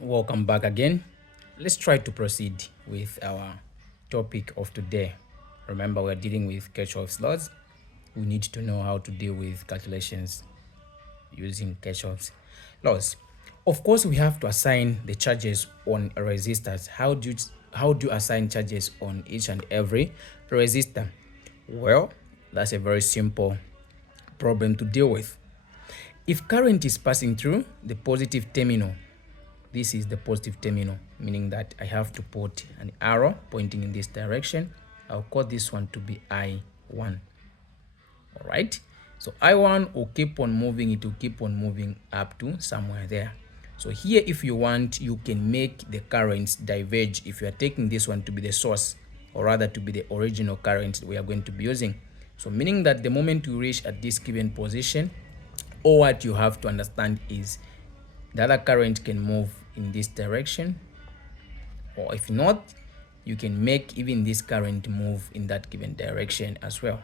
Welcome back again. Let's try to proceed with our topic of today. Remember, we're dealing with Kirchhoff's laws. We need to know how to deal with calculations using Kirchhoff's laws. Of course, we have to assign the charges on resistors. How do you assign charges on each and every resistor? Well, that's a very simple problem to deal with. If current is passing through the positive terminal, this is the positive terminal, meaning that I have to put an arrow pointing in this direction. I'll call this one to be I1. All right. So I1 will keep on moving. It will keep on moving up to somewhere there. So here, if you want, you can make the currents diverge if you are taking this one to be the source, or rather to be the original current we are going to be using. So meaning that the moment you reach at this given position, all what you have to understand is the other current can move in this direction, or if not, you can make even this current move in that given direction as well,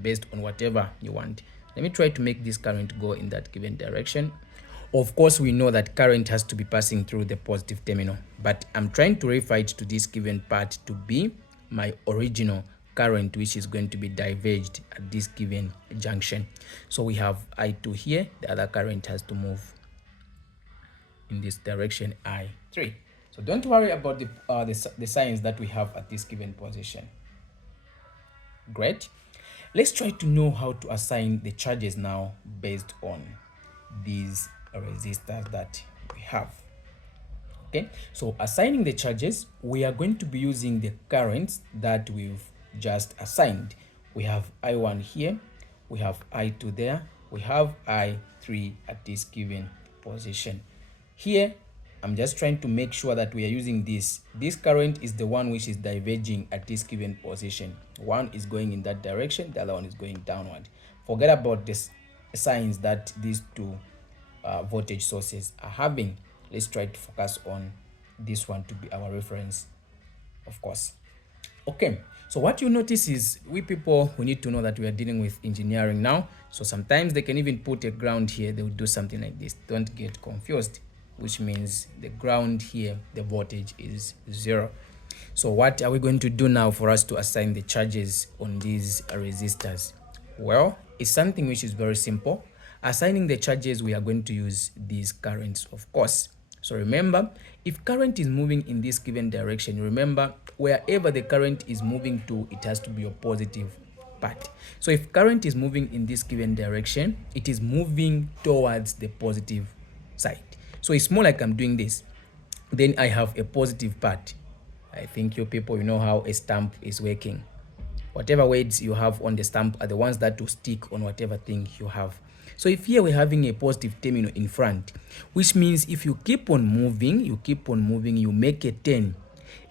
based on whatever you want. Let me try to make this current go in that given direction. Of course, we know that current has to be passing through the positive terminal, but I'm trying to refer it to this given part to be my original current, which is going to be diverged at this given junction. So we have I2 here, the other current has to move in this direction, I3. So don't worry about the signs that we have at this given position. Great. Let's try to know how to assign the charges now based on these resistors that we have. Okay, so assigning the charges, we are going to be using the currents that we've just assigned. We have I1 here, we have I2 there, we have I3 at this given position. Here, I'm just trying to make sure that we are using this. This current is the one which is diverging at this given position. One is going in that direction, the other one is going downward. Forget about this signs that these two voltage sources are having. Let's try to focus on this one to be our reference, of course. Okay, so what you notice is we need to know that we are dealing with engineering now. So sometimes they can even put a ground here. They will do something like this. Don't get confused, which means the ground here, the voltage is 0. So what are we going to do now for us to assign the charges on these resistors? Well, it's something which is very simple. Assigning the charges, we are going to use these currents, of course. So remember, if current is moving in this given direction, remember, wherever the current is moving to, it has to be a positive part. So if current is moving in this given direction, it is moving towards the positive side. So it's more like I'm doing this. Then I have a positive part. I think you people, you know how a stamp is working. Whatever words you have on the stamp are the ones that will stick on whatever thing you have. So if here we're having a positive terminal in front, which means if you keep on moving, you make a turn.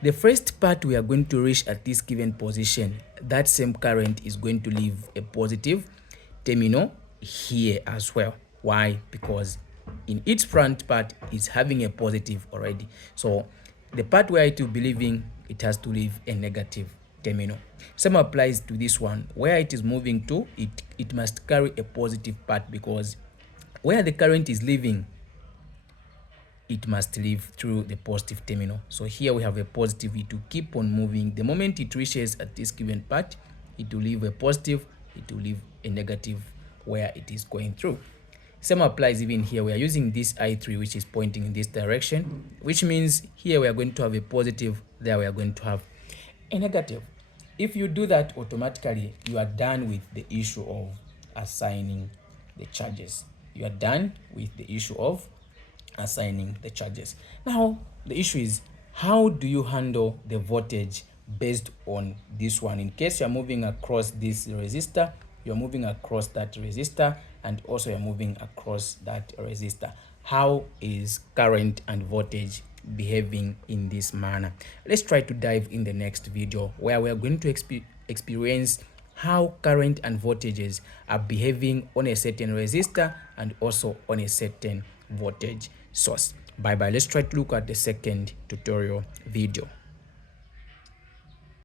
The first part we are going to reach at this given position, that same current is going to leave a positive terminal here as well. Why? Because in its front part is having a positive already. So the part where it will be leaving, it has to leave a negative terminal. Same applies to this one. Where it is moving to, it must carry a positive part, because where the current is leaving, it must leave through the positive terminal. So here we have a positive. It will keep on moving. The moment it reaches at this given part, it will leave a positive, it will leave a negative where it is going through. Same applies even here. We are using this I3, which is pointing in this direction, which means here we are going to have a positive, there we are going to have a negative. If you do that, automatically you are done with the issue of assigning the charges. You are done with the issue of assigning the charges. Now, the issue is, how do you handle the voltage based on this one? In case you're moving across this resistor, you're moving across that resistor, and also you're moving across that resistor. How is current and voltage behaving in this manner? Let's try to dive in the next video, where we are going to experience how current and voltages are behaving on a certain resistor and also on a certain voltage source. Bye bye. Let's try to look at the second tutorial video.